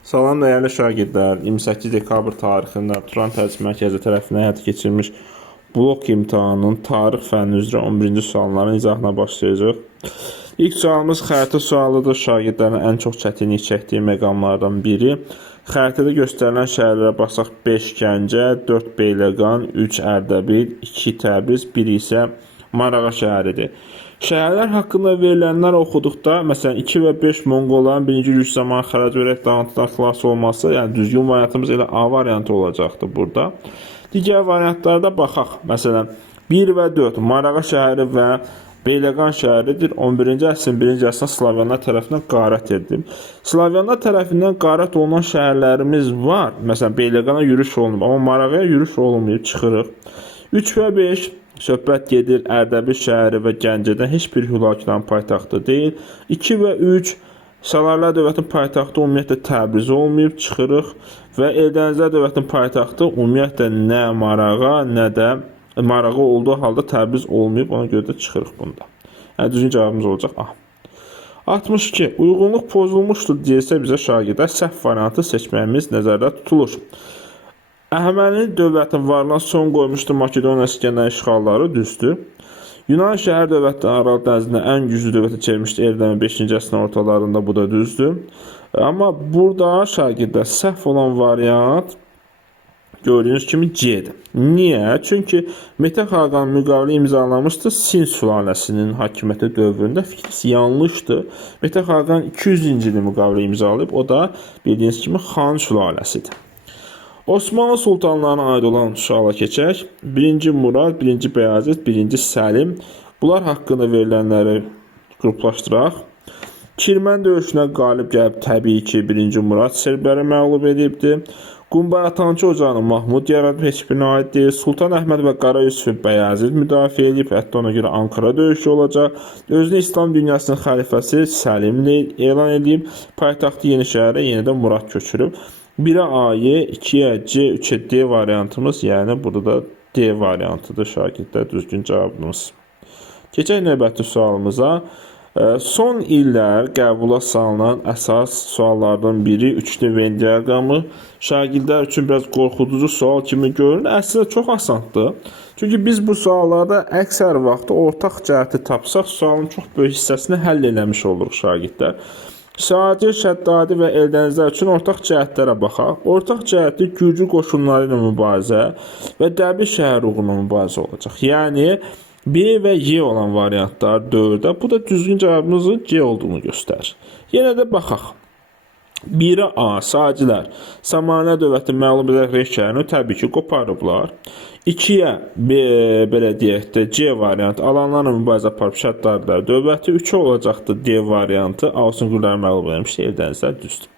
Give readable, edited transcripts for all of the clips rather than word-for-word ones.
Salam dəyərli şagirdlər, 28 dekabr tarixində Turan Təhsil Mərkəzi tərəfindən həyata keçirilmiş blok imtahanının tarix fənni üzrə 11-ci sualların izahına başlayacaq. İlk sualımız xəritə sualıdır. Şagirdlərin ən çox çətinlik çəkdiyi məqamlardan biri. Xəritədə göstərilən şəhərlərə baxsaq 5 Gəncə, 4 Beyləqan, 3 Ərdəbil, 2 Təbriz, 1 isə Marağa şəhəridir. Şəhərlər haqqında verilənlər oxuduqda, məsələn 2 və 5 Monqolların birinci yürüş zamanı xərac verərək dağıntıdan xilas olması, yəni düzgün variantımız elə A variantı olacaqdır burada. Digər variantlarda baxaq. Məsələn 1 və 4 Marağa şəhəri və Beyləqan şəhəridir. 11-ci əsrin birinci yarısında Slavyanlar tərəfindən qarət edilib. Slavyanlar tərəfindən qarət olunan şəhərlərimiz var. Məsələn Beyləqana yürüş olunub, amma Marağaya yürüş olunmayıb, çıxırıq. 3 və 5 söhbət gedir Ərdəbil şəhəri və Gəncədən, heç bir Hülakülərin paytaxtı deyil. 2 və 3 Səlalər dövlətinin paytaxtı ümumiyyətlə Təbriz olmayıb, çıxırıq və Eldənizlər dövlətinin paytaxtı ümumiyyətlə nə Marağa, nə də Marağa olduğu halda Təbriz olmayıb, ona görə də çıxırıq bunda. Yəni düzgün cavabımız olacaq A. 62. Uyğunluq pozulmuşdur deyilsə bizə şagirdlər səhv variantı seçməyimiz nəzərdə tutulur. Əhəməni dövlətin varlığına son qoymuşdur Makedoniya İskəndər işğalları, düzdür. Yunan şəhər dövlətdən Aral dənizində ən güclü dövlətə çevirmişdi Eldənizin 5-ci əsrin ortalarında, bu da düzdür. Amma burada şagirdlər səhv olan variant gördüyünüz kimi C-dir. Niyə? Çünki Mete Xaqan müqavilə imzalamışdı Sin sülaləsinin hakimiyyəti dövründə. Fikrisi yanlışdır. Mete Xaqan 200-ci ildə müqavilə imzalayıb, o da bildiyiniz kimi Xan sülaləsidir. Osmanlı sultanlarına aid olan suala keçək. 1-ci Murad, 1-ci Bəyazit, 1-ci Səlim. Bunlar haqqında verilənləri qruplaşdıraq. Kirmən döyüşünə qalib gəlib təbii ki 1-ci Murad Serbləri məğlub edibdir. Qumbara-Tancı ocağını Mahmud yaradıb, heç birinə aid deyil. Sultan Əhməd və Qara Yusuf Bəyazit müdafiə edib, hətta ona görə Ankara döyüşü olacaq. Özünü İslam dünyasının xəlifəsi Səlim elan edib, paytaxtı Yeni şəhərə yenidən Murad köçürüb. 1-ə A-yı, 2-yə C, 3-ə D variantımız, yəni burada da D variantıdır şagirdlər, düzgün cavabımız. Keçək növbəti sualımıza. Son illər qəbula salınan əsas suallardan biri 3-lü Venn diaqramı. Şagirdlər üçün biraz qorxuducu sual kimi görünür. Əslində çox asandır. Çünki biz bu suallarda əksər vaxtı ortaq cəhəti tapsaq, sualın çox böyük hissəsini həll eləmiş oluruq şagirdlər. Şagir, Şəddadi və Eldənizlər üçün ortaq cəhətlərə baxaq. Ortaq cəhətli Gürcü qoşunları ilə mübarizə və Dəbil şəhər uğruna mübarizə olacaq. Yəni B və Y olan variantlar 4-də. Bu da düzgün cavabımızın C olduğunu göstərir. Yenə də baxaq. 1-ə A, Sacilər, Samaniyyə dövləti məğlub edərək Rey şəhərini təbii ki qoparıblar. 2-yə B, belə deyək də C variantı, alanlarla mübarizə aparıb Şəddadilər dövləti. 3-ə olacaqdı D variantı, Avsunqurları məğlub edilmişdi, Eldənizlər düzdür.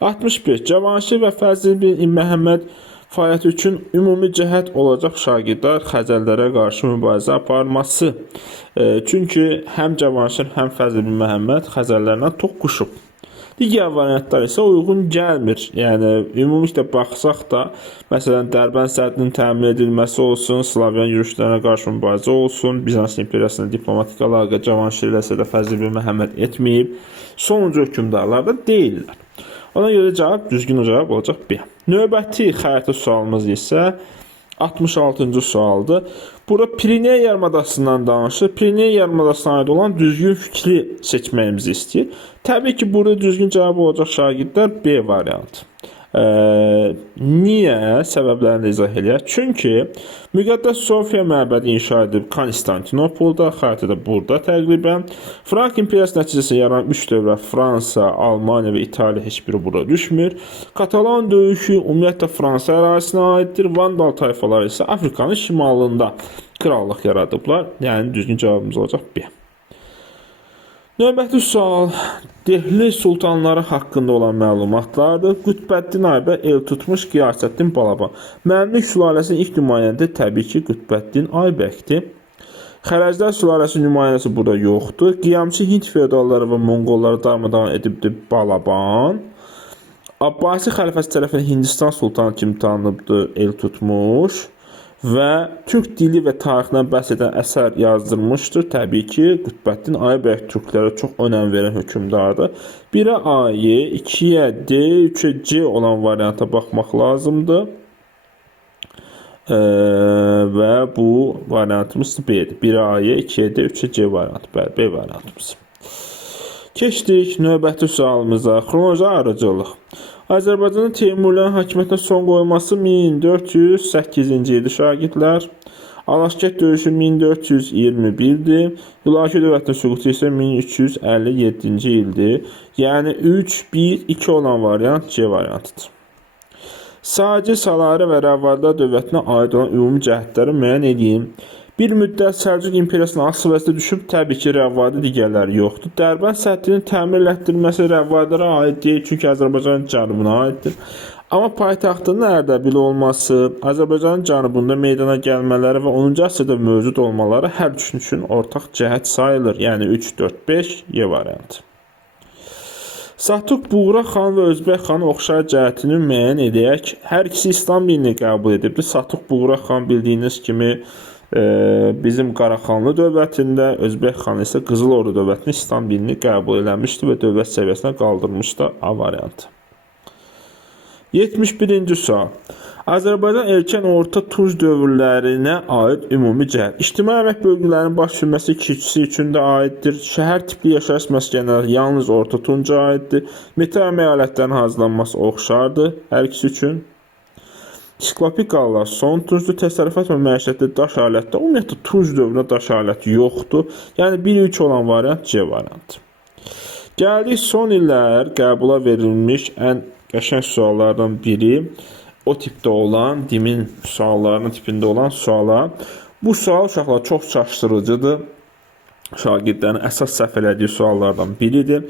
61. Cavanşir və Fəzl Məhəmməd fəaliyyəti üçün ümumi cəhət olacaq şagirdlər Xəzərlərə qarşı mübarizə aparması. Çünki həm Cavanşir, həm Fəzl Məhəmməd Xəzərlərlə toqquşub. Digər variantlar isə uyğun gəlmir. Yəni ümumilikdə baxsaq da, məsələn Dərbənd səddinin təmin edilməsi olsun, Slavyan yürüşlərə qarşı mübarizə olsun, Bizans imperiyasının diplomatik əlaqə Cavanşir ilə də Fəzl Məhəmməd etməyib, sonuncu hökmdarlar da deyillər. Ona görə cavab düzgün cavab olacaq B. Növbəti xəritə sualımız isə 66-cı sualdır. Burada Pireneya yarımadasından danışır. Pireneya yarımadasına aid olan düzgün fikri seçməyimizi istəyir. Təbii ki, burada düzgün cavab olacaq şagirdlər B variantı. Niyə? Səbəblərini izah eləyək. Çünki Müqəddəs Sofiya məbədi inşa edib Konstantinopolda, xəritədə burada təqribən. Frank imperiyası nəticəsində yaranan 3 dövlət Fransa, Almaniya və İtaliya heç biri burada düşmür. Katalan döyüşü ümumiyyətlə Fransa ərazisinə aiddir. Vandal tayfaları isə Afrikanın şimalında krallıq yaradıblar. Yəni düzgün cavabımız olacaq B. Növbəti sual Dehli sultanları haqqında olan məlumatlardır. Qütbəddin Aybə el tutmuş Qiyasəddin Balaban. Məmlük sülaləsinin ilk nümayəndə təbii ki Qütbəddin Aybəkdir. Xərəzlər sülaləsinin nümayəndəsi burada yoxdur. Qiyamçı Hind feodalları və Monqolları darmadağın edibdir Balaban. Abbasi xəlifəsi tərəfindən Hindistan sultanı kimi tanınıbdır, el tutmuş. və türk dili və tarixindən bəhs edən əsər yazdırmışdır. Təbii ki, Qutbəddin Aybək türklərə çox önəm verən hökmdardır. 1-ə A-yə, 2-yə D, 3-ə C olan varianta baxmaq lazımdır. Və bu variantımız B-dir. 1-ə A-yə, 2-yə D, 3-ə C variantı. Bəli, B variantımız. Keçdik növbəti sualımıza. Xronoloji ayrıcılıq. Azərbaycanın Teymurilərin hakimiyyətinə son qoyulması 1408-ci ildir şagirdlər. Alaşkət döyüşü 1421-dir. Hülaki dövlətinin süqutu isə 1357-ci ildir. Yəni 3, 1, 2 olan variant C variantıdır. Sacir, Salari və Rəvvadlar dövlətinə aid olan ümumi cəhətləri müəyyən edin. Bir müddət Səlcuq imperiyasının asılı vəziyyətə düşüb, təbii ki, Rəvvadi digərləri yoxdur. Dərbənd səddinin təmir etdirilməsi Rəvvadlara aid deyil, çünki Azərbaycanın cənubuna aiddir. Amma paytaxtının Ərdəbil olması, Azərbaycanın cənubunda meydana gəlmələri və 10-cu əsrdə mövcud olmaları hər üçün ortaq cəhət sayılır. Yəni 3, 4, 5 Y variantı. Satuq Buğra xan və Özbək xanın oxşar cəhətini müəyyən edək. Hər ikisi İslam dinini qəbul edibdir. Satuq Buğra xan bildiyiniz kimi bizim Qaraxanlı dövlətində, Özbək xanı isə Qızıl Ordu dövlətinin İslam dinini qəbul eləmişdi və dövlət səviyyəsinə qaldırmışdı. A variantı. 71-ci sual. Azərbaycan erkən orta Tunc dövrlərinə aid ümumi cəhət. İctimai əmək bölgülərinin baş verməsi kişisi üçün də aiddir. Şəhər tipli yaşayış məskənləri yalnız orta Tunca aiddir. Metal əmək alətlərinin hazırlanması oxşardır hər ikisi üçün. Siklopikalar son Tunclu təsərrüfat və məişətdə daş alətdə, ümumiyyətlə Tunc dövründə daş aləti yoxdur. Yəni 1-3 olan variant C variantı. Gəldik son illər qəbula verilmiş ən qəşəng suallardan biri. O tipdə olan, dimin suallarının tipində olan suala. Bu sual uşaqlar çox çaşdırıcıdır. Şagirdlərin əsas səhv elədiyi suallardan biridir.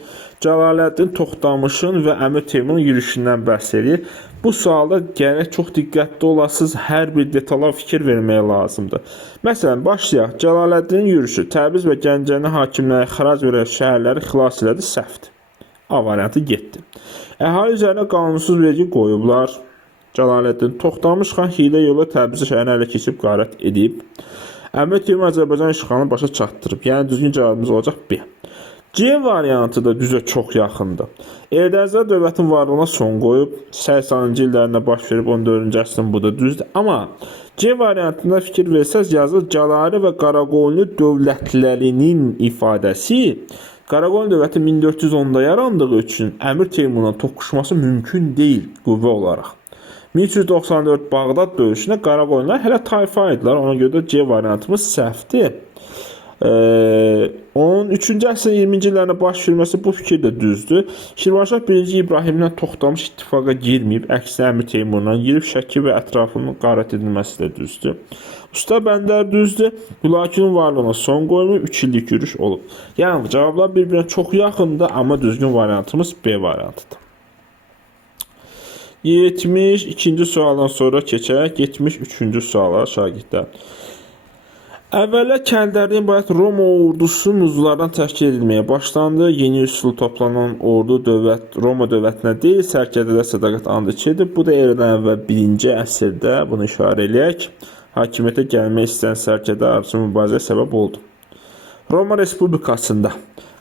Cəlaləddin Toxtamışın və Əmir Teymurun yürüşündən bəhs edir. Bu sualda gərək çox diqqətli olasınız, hər bir detala fikir verməyə lazımdır. Məsələn, başlayaq. Cəlaləddinin yürüşü Təbriz və Gəncənin hakimləri xərac verən şəhərləri xilas elədi, səhvdir. A variantı getdi. Əhali üzərinə qanunsuz vergi qoyublar. Cəlaləddin Toxtamış xan hiylə yola Təbriz şəhərini ələ keçib qarət edib. Əmir Teymur Azərbaycan işğalını başa çatdırıb. Yəni düzgün cavabımız olacaq B. C variantı da düzə çox yaxındır. Eldəzlər dövlətin varlığına son qoyub, 80-ci illərində baş verib 14-cü əsrin bu da düzdür. Amma C variantında fikir versəz yazılır Cəlali və Qaraqoyunlu dövlətlərinin ifadəsi Qaraqoyunlu dövləti 1410-da yarandığı üçün Əmir Teymurla toqquşması mümkün deyil qüvvə olaraq. 1394 Bağdad döyüşünə Qaraqoyunlular hələ tayfa idilər. Ona görə də C variantımız səhvdir. 13-cü əsrin 20-ci illərində baş verməsi bu fikir də düzdür. Şirvanşah 1-ci İbrahimlə Toxtamış ittifaqa girməyib, əksinə Əmir Teymurla girib Şəki və ətrafının qarət edilməsi də düzdür. Usta Bəndər düzdür. Hülakinin varlığına son qoyulmuş 3 illik yürüş olub. Yəni cavablar bir-birinə çox yaxındır, amma düzgün variantımız B variantıdır. 72-ci sualdan sonra keçək 73-cü suala şagirdlər. Əvvəllər kəndlərdən ibarət Roma ordusu muzlardan təşkil edilməyə başlandı. Yeni üsul toplanan ordu Roma dövlətinə deyil, sərkərdədə sədaqət andı içirdi. Bu da eradan əvvəl 1-ci əsrdə bunu işarə eləyək. Hakimiyyətə gəlmək istəyən sərkərdə arasında mübarizəyə səbəb oldu. Roma Respublikasında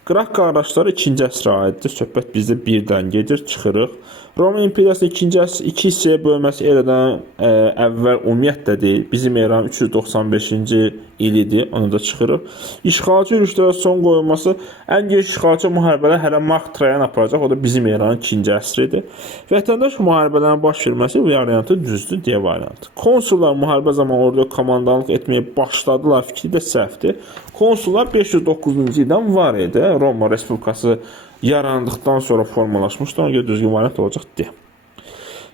Qıraq qardaşları 2-ci əsrə aiddir. Söhbət bizdə birdən gedir, çıxırıq. Roma İmperiyasının 2 hissəyə bölməsi eradan əvvəl ümumiyyətlə deyil. Bizim eran 395-ci ilidir, onu da çıxırıq. İşğalçı yürüşlərə son qoyulması ən geniş işğalçı müharibələr hələ Mark Trayan aparacaq. O da bizim eranın 2-ci əsridir. Vətəndaş müharibələrin baş verməsi variantı düzdür, D variantı. Konsullar müharibə zamanı orduya komandanlıq etməyə başladılar fikri də səhvdir. Konsullar 509-cu ildən var idi. Roma Respublikası yarandıqdan sonra formalaşmışdır. Ona görə düzgün variant olacaq D.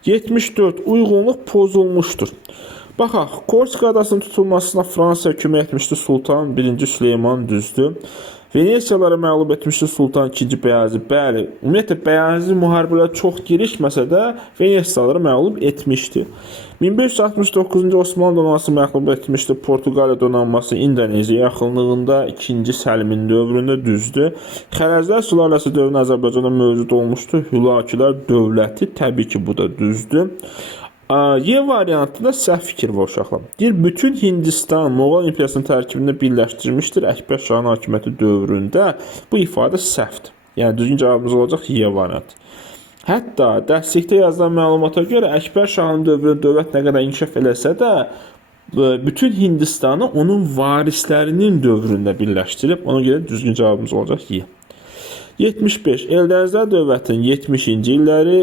74. Uyğunluq pozulmuşdur. Baxaq, Korsika adasının tutulmasına Fransa kömək etmişdi Sultan 1. Süleyman düzdür. Venesiyalara məğlub etmişdi Sultan 2. Bəyazı. Bəli, ümumiyyətlə Bəyazı müharibələrə çox girişməsə də Venesiyaları məğlub etmişdi. 1569-cu Osmanlı donanması məğlub etmişdi Portuqaliya donanması İndoneziya yaxınlığında 2. Səlimin dövründə düzdür. Xərəzlər sülaləsi dövründə Azərbaycanda mövcud olmuşdu. Hülakilər dövləti, təbii ki bu da düzdür. Y variantında səhv fikir var uşaqlar. Deyir, bütün Hindistan Moğol imperiyasının tərkibində birləşdirmişdir Əkbər Şahın hakimiyyəti dövründə. Bu ifadə səhvdir. Yəni düzgün cavabımız olacaq Y variantı. Hətta dərslikdə yazılan məlumata görə Əkbər Şahın dövründə dövlət nə qədər inkişaf eləsə də, bütün Hindistanı onun varislərinin dövründə birləşdirib. Ona görə düzgün cavabımız olacaq Y. 75. Eldənizlər dövlətinin 70-ci illəri,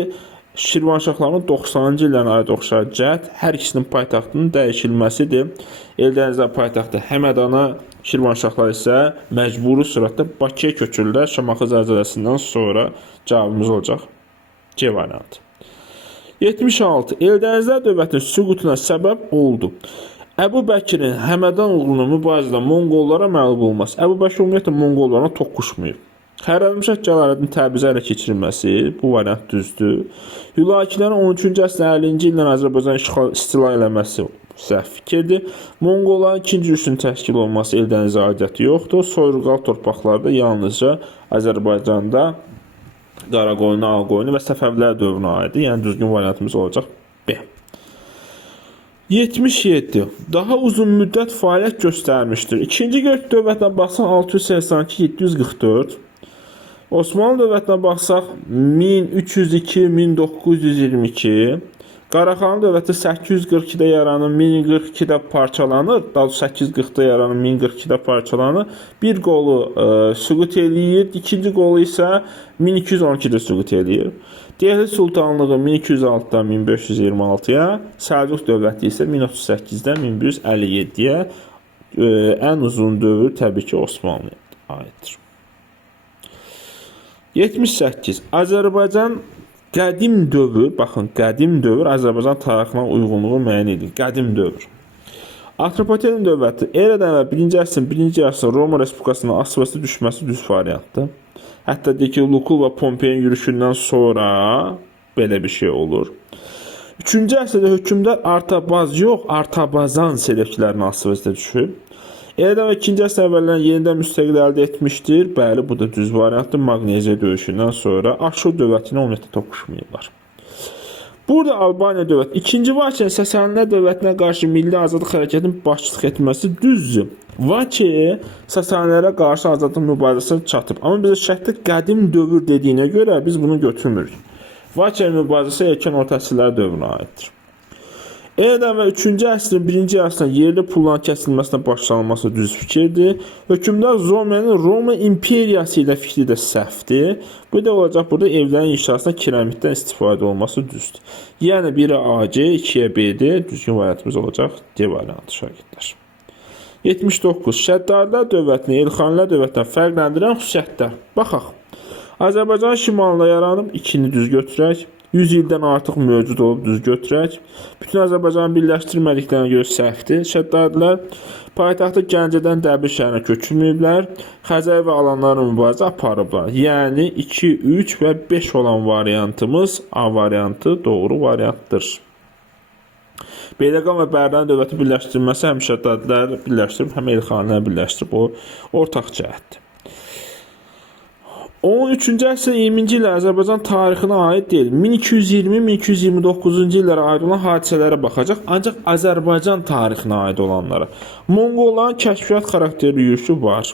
Şirvanşahların 90-cı illərinə aid oxşar cəhd hər ikisinin paytaxtının dəyişilməsidir. Eldənizlər paytaxtı Həmədana, Şirvanşahlar isə məcburi surətdə Bakıya köçürürlər. Şamaxı zəlzələsindən sonra cavabımız olacaq C variantı. 76. Eldənizlər dövlətinin süqutuna səbəb oldu. Əbu Bəkirin Həmədan oğlunun mübarizədə Monqollara məğlub olması. Əbu Bəkir ümumiyyətlə Monqollarla toqquşmayıb. Xərrəmşah Cəlaləddin Təbrizə ələ keçirilməsi, bu variant düzdür. Hülakilərin 13-cü əsrin 50-ci ildən Azərbaycan istila eləməsi səhv fikirdir. Monqolların ikinci yürüşünün təşkil olması Eldənizə aidiyyəti yoxdur. Soyurqal torpaqlarda yalnızca Azərbaycanda Qaraqoyunu, Ağqoyunu və Səfəvilər dövrünə aiddir. Yəni düzgün variantımız olacaq B. 77. Daha uzun müddət fəaliyyət göstərmişdir. İkinci Gök dövlətinə baxsaq 682-744. Osmanlı dövlətinə baxsaq 1302-1922. Qaraxanlı dövləti 842-də yaranır, 1042-də parçalanır. Daha 840-da yaranır, 1042-də parçalanır. Bir qolu süqut eləyir, ikinci qolu isə 1212-də süqut eləyir. Dehli Sultanlığı 1206-dan 1526-ya, Səlcuq dövləti isə 1038-dən 1157-yə. Ən uzun dövr təbii ki Osmanlıya aiddir. 78. Azərbaycan qədim dövr, baxın, qədim dövr Azərbaycan tarixinə uyğunluğu müəyyən edir. Qədim dövr. Atropatenin dövləti eradan əvvəl 1-ci əsrin 1-ci əsrin Roma Respublikasının asılası düşməsi düz variantdır. Hətta deyək ki, Lukul və Pompeyin yürüşündən sonra belə bir şey olur. 3-cü əsrdə hökmdar Artabaz yox, Artabazan selevkilərinin asılası düşüb. Eradan və 2-ci əsr əvvəldən yenidən müstəqil əldə etmişdir. Bəli, bu da düz variantdır. Maqneziya döyüşündən sonra Aşur dövləti ilə ümumiyyətlə toqquşmayıblar. Burada Albaniya dövləti 2-ci Vaçenin Sasanilər dövlətinə qarşı milli azadlıq hərəkətinin başçılıq etməsi düzdür. Vaçe Sasanilərə qarşı azadlıq mübarizəsi çatıb. Amma bizə şərtdə qədim dövr dediyinə görə biz bunu götürmürük. Vaçenin mübarizəsi erkən orta əsrlər dövrünə aiddir. Eradan və 3-cü əsrin 1-ci əsrdən yerli pulların kəsilməsinə başlanılması düz fikirdir. Hökmdar Zomenin Roma imperiyası ilə fikri də səhvdir. Bu da olacaq burada evlərin inşasına kiramiddən istifadə olması düzdür. Yəni 1-ə AC, 2-yə B-dir. Düzgün variantımız olacaq D variantı şagirdlər. 79. Şəddadilər dövlətini Elxanilər dövlətindən fərqləndirən xüsusiyyətlər. Baxaq. Azərbaycan şimalında yaranıb, 2-ni düz götürək. 100 ildən artıq mövcud olub, düz götürək. Bütün Azərbaycanı birləşdirmədiklərinə görə səhvdir. Şəddadilər paytaxtı Gəncədən Dəbir şəhərinə köçürməyiblər. Xəzər və alanlarla mübarizə aparıblar. Yəni 2, 3 və 5 olan variantımız A variantı doğru variantdır. Beyləqan və Bərdən dövləti birləşdirilməsi həm Şəddadilər birləşdirib, həm Elxanilər birləşdirib. O ortaq cəhətdir. 13-cü əsrin 20-ci illər Azərbaycan tarixinə aid deyil. 1220-1229-cu illərə aid olan hadisələrə baxacaq, ancaq Azərbaycan tarixinə aid olanlara. Monqolların kəşfiyyat xarakterli yürüşü var.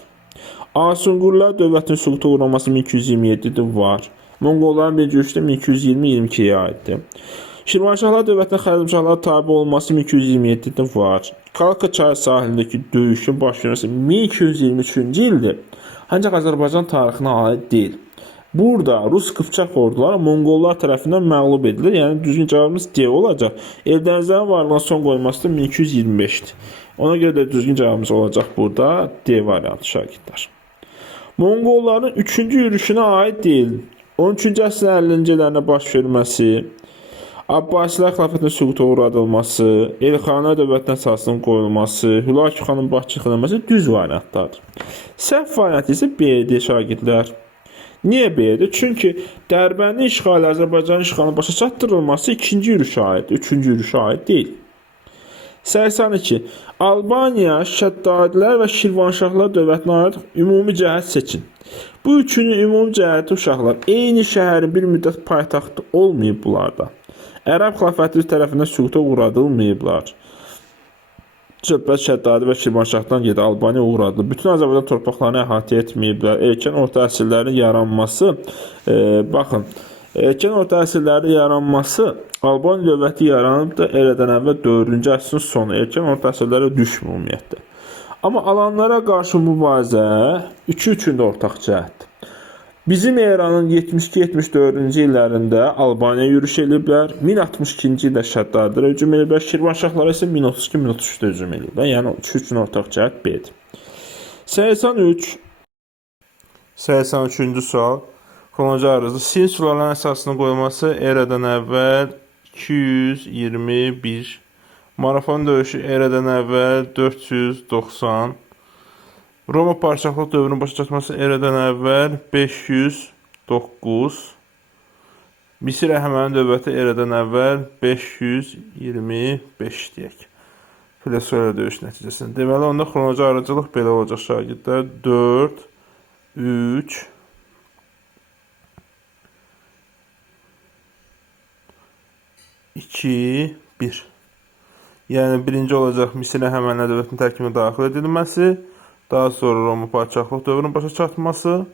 Asunqurlar dövlətinin süquta uğraması 1227-də var. Monqolların bir yürüşü də 1220-22-yə aiddir. Şirvanşahlar dövlətinə Xərrəmşahlara tabe olması 1227-də var. Kalka çayı sahilindəki döyüşün baş verməsi 1223-cü ildir. Ancaq Azərbaycan tarixinə aid deyil. Burada Rus Qıpçaq orduları Monqollar tərəfindən məğlub edilir. Yəni düzgün cavabımız D olacaq. Eldənizlərin varlığına son qoyulması da 1225-dir. Ona görə də düzgün cavabımız olacaq burada D variantı şagirdlər. Monqolların 3-cü yürüşünə aid deyil. 13-cü əsrin 50-ci illərində baş verməsi, Abbasilər xilafətinin süquta uğradılması, Elxanilər dövlətinə əsasının qoyulması, Hülakü xanın başçılıq etməsi düz variantlardır. Səhv variantı isə B-dir şagirdlər. Niyə B-dir? Çünki Dərbəndin işğalı, Azərbaycanın işğalının başa çatdırılması 2-ci yürüşə aiddir, 3-cü yürüşə aid deyil. 82. Albaniya, Şəddadilər və Şirvanşahlar dövlətinə aid ümumi cəhət seçin. Bu üçünün ümumi cəhəti uşaqlar eyni şəhərin bir müddət paytaxtı olmayıb bunlarda. Ərəb xilafəti tərəfindən süquta uğradılmayıblar. Söhbət Şəddadi və Şirvanşahdan gedir, Albaniya uğradılır. Bütün Azərbaycan torpaqlarını əhatə etməyiblər. Erkən orta əsrlərin yaranması, baxın, erkən orta əsrlərin yaranması Albaniya dövləti yaranıb da eradan əvvəl 4-cü əsrin sonu. Erkən orta əsrlərə düşmür ümumiyyətlə. Amma alanlara qarşı mübarizə üçü üçün də ortaq cəhətdir. Bizim eranın 72-74-cü illərində Albaniya yürüş ediblər. 1062-ci ildə Şəddadilər hücum ediblər. Şirvanşahlara isə 1032-1033-də hücum ediblər. Yəni üçü üçün ortaq cəhət B-dir. 83-cü sual. Xronoloji arızı. Sin sularının əsasının qoyulması eradan əvvəl 221. Marafon döyüşü eradan əvvəl 490. Roma parçaklıq dövrünün başa çatması eradan əvvəl 509. Misir Əhəməni dövləti eradan əvvəl 525 deyək. Filesuela döyüş nəticəsində. Deməli, onda xronoloji arıcılıq belə olacaq şagirdlər. 4, 3, 2, 1. Yəni, birinci olacaq Misir Əhəməni dövlətinin tərkibinə daxil edilməsi. Daha sonra Roma parçaklıq dövrünün başa çatması,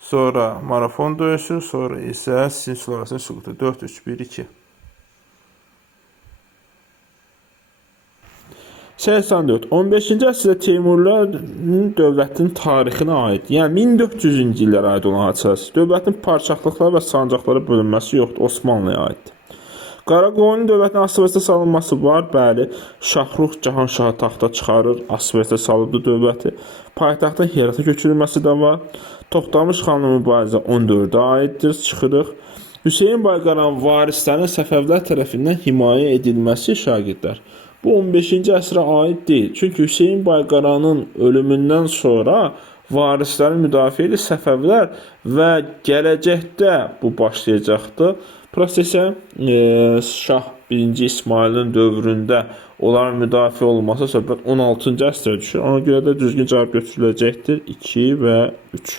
sonra Marafon döyüşü, sonra isə Sin sularının süqutu. 4, 3, 1, 2. 84. 15-ci əsrdə Teymurların dövlətinin tarixinə aid, yəni 1400-cü illərə aid olan hadisəsi, dövlətin parçaklılıqları və sancaqlara bölünməsi yoxdur, Osmanlıya aiddir. Qaraqoyunlu dövlətin asvestə salınması var, bəli. Şahrux Cahanşahı taxta çıxarır, asvestə salıbdı dövləti. Paytaxtın Herata köçürülməsi də var. Toxtamış xanlı mübarizə 14-ə aiddir, çıxırıq. Hüseyin Bayqaran varislərinin Səfəvilər tərəfindən himayə edilməsi şagirdlər. Bu 15-ci əsrə aid deyil. Çünki Hüseyin Bayqaranın ölümündən sonra varislərin müdafiə edir Səfəvilər və gələcəkdə bu başlayacaqdır. Prosesə Şah 1-ci İsmailin dövründə onların müdafiə olunması söhbət 16-cı əsrə düşür. Ona görə də düzgün cavab götürüləcəkdir. 2 və 3.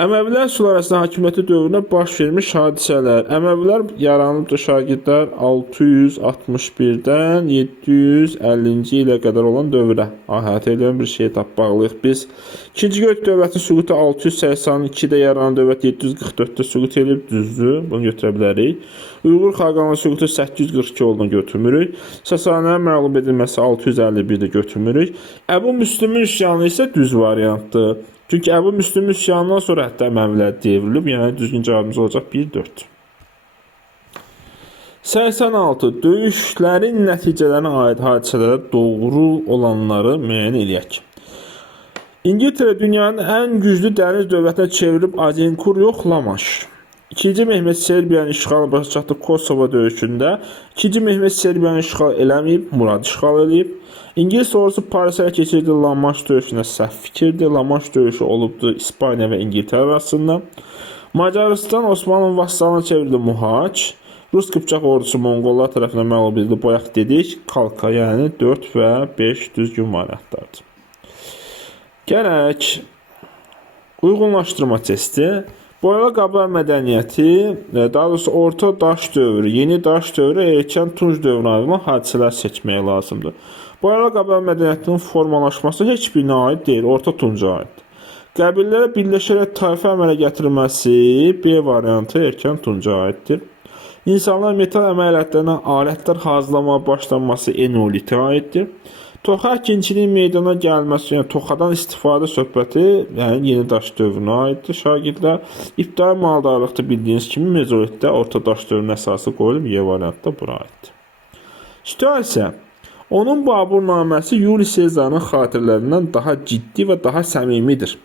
Əməvilər sülaləsinin hakimiyyəti dövründə baş vermiş hadisələr. Əməvilər yaranıbdır şagirdlər 661-dən 750-ci ilə qədər olan dövrə. Əhatə edən bir şey tapmaqlıyıq biz. İkinci Gök dövləti süqutu 682-də yaranan dövlət 744-də süqut edib, düzdür. Bunu götürə bilərik. Uyğur xaqanının süqutu 842 olduğunu götürmürük. Sasanilər məğlub edilməsi 651-də götürmürük. Əbu Müslümin üsyanı isə düz variantdır. Çünki Əbu Müslümin üsyanından sonra hətta Əməvilər devrilib, yəni düzgün cavabımız olacaq 1-4. 86. Döyüşlərin nəticələrinə aid hadisələrə doğru olanları müəyyən edək. İngiltərə dünyanın ən güclü dəniz dövlətinə çevrilib Azinkur yox, Lamaş. 2-ci Mehmet Serbiyanın işğalı başa çatdı Kosovo döyüşündə. 2-ci Mehmet Serbiyanın işğal eləməyib, Murad işğal edib. İngilis ordusu Parisə keçirdi, Lamanş döyüşünə səhv fikirdir. Lamanş döyüşü olubdu İspaniya və İngiltərə arasında. Macaristan Osmanlı vassalına çevrildi, Muhaç. Rus Qıpçaq ordusu Monqollar tərəfindən məğlub edildi, bayaq dedik, Kalka, yəni 4 və 5 düzgün variantlardır. Gələk uyğunlaşdırma testi. Boyalı qablar mədəniyyəti, daha doğrusu orta daş dövrü, yeni daş dövrü, erkən tunc dövrünə aid hadisələr seçmək lazımdır. Boyalı qablar mədəniyyətinin formalaşması heç birinə aid deyil, orta tunca aiddir. Qəbillərə birləşərək tayfa əmələ gətirilməsi B variantı erkən tunca aiddir. İnsanlar metal əmək alətlərindən alətlər hazırlamaya başlanması Eneolitə aiddir. Toxa əkinçiliyin meydana gəlməsi, yəni toxadan istifadə söhbəti, yəni yeni daş dövrünə aiddir şagirdlər. İbtidai maldarlıqda bildiyiniz kimi mezolitdə orta daş dövrünün əsası qoyulub, Y variantı da bura aiddir. Situasiya. Onun Baburnaməsi Yuli Sezarın xatirlərindən daha ciddi və daha səmimidir.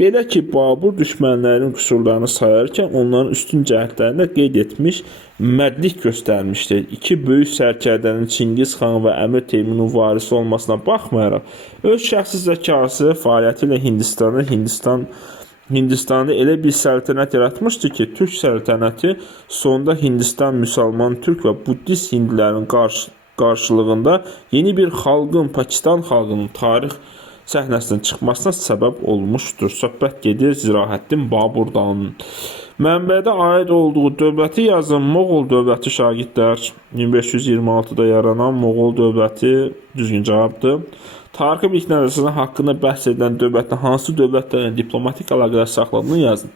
Belə ki, Babur düşmənlərinin qüsurlarını sayarkən onların üstün cəhətlərini qeyd etmiş, mərdlik göstərmişdir. İki böyük sərkərdənin Çingiz xan və Əmir Teymurun varisi olmasına baxmayaraq, öz şəxsi zəkası fəaliyyəti ilə Hindistanda elə bir səltənət yaratmışdı ki, Türk səltənəti sonunda Hindistan müsəlman, türk və buddist hindlilərin qarşılığında yeni bir xalqın, Pakistan xalqının tarix səhnəsindən çıxmasına səbəb olmuşdur. Söhbət gedir Ziraəddin Baburdan. Mənbədə aid olduğu dövləti yazın. Moğol dövləti şagirdlər. 1526-da yaranan Moğol dövləti düzgün cavabdır. Tarixi biliklər əsasında haqqında bəhs edilən dövlətin hansı dövlətlərin diplomatik əlaqələr saxladığını yazın.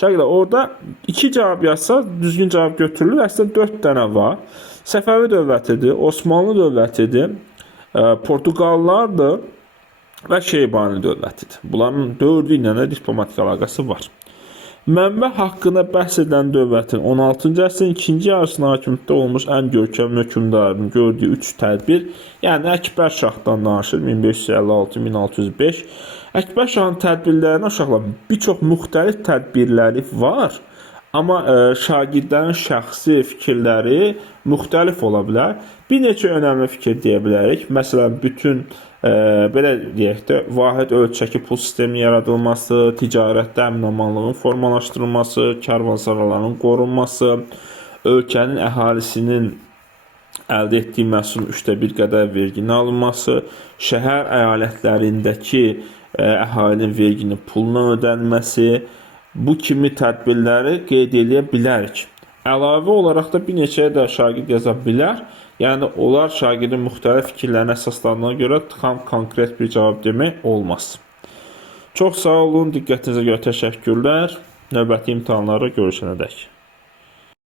Şagirdlər, orada 2 cavab yazsa düzgün cavab götürülür. Əslində 4 dənə var. Səfəvi dövlətidir, Osmanlı dövlətidir, Portuqallardır və Şeybani dövlətidir. Bunların 4-ü ilə də diplomatik əlaqəsi var. Mənbə haqqında bəhs edilən dövlətin 16-cı əsrin ikinci yarısına hakimiyyətdə olmuş ən görkəmli hökmdarın gördüyü 3 tədbir, yəni Əkbər Şahdan danışır, 1556-1605. Əkbər Şahın tədbirlərinə uşaqlar bir çox müxtəlif tədbirləri var. Amma şagirdlərin şəxsi fikirləri müxtəlif ola bilər. Bir neçə önəmli fikir deyə bilərik. Məsələn, bütün belə deyək də, vahid ölçəkli pul sisteminin yaradılması, ticarətdə əmin-amanlığın formalaşdırılması, karvansaraların qorunması, ölkənin əhalisinin əldə etdiyi məhsulun 1/3 qədər verginin alınması, şəhər əyalətlərindəki əhalinin verginin puluna ödənilməsi, bu kimi tədbirləri qeyd edə bilərik. Əlavə olaraq da bir neçə də şagird yaza bilər. Yəni, onlar şagirdin müxtəlif fikirlərinə əsaslandığına görə tam konkret bir cavab demək olmaz. Çox sağ olun, diqqətinizə görə təşəkkürlər. Növbəti imtahanlara görüşənədək.